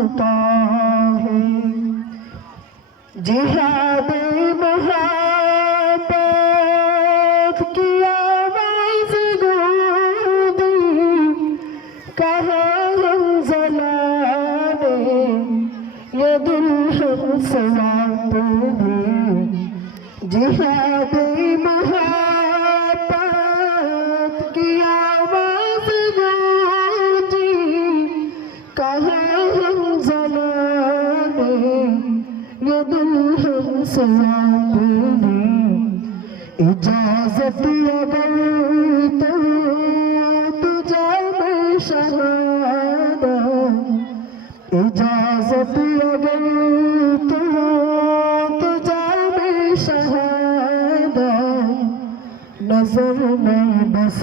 जिहा दे पीअ कंज़े यल साधी जिहादी ब ज़माने दुनि सी इजाज़त اجازت जाम تو अग میں तु, तु, तु जामेश जा नज़र में बस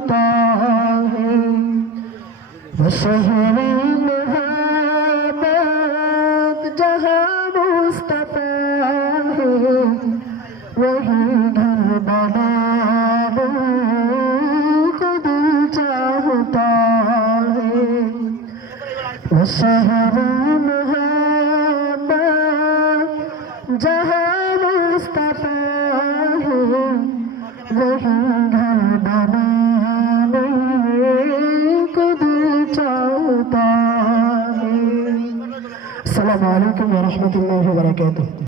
होता है सहमत जहाँ मुस्तफा है वही घर बना खुद चाहता है सहरूम जहाँ मुस्तफा है वही ወሰላሙ አለይኩም ወረህመቱላሂ ወበረካቱ።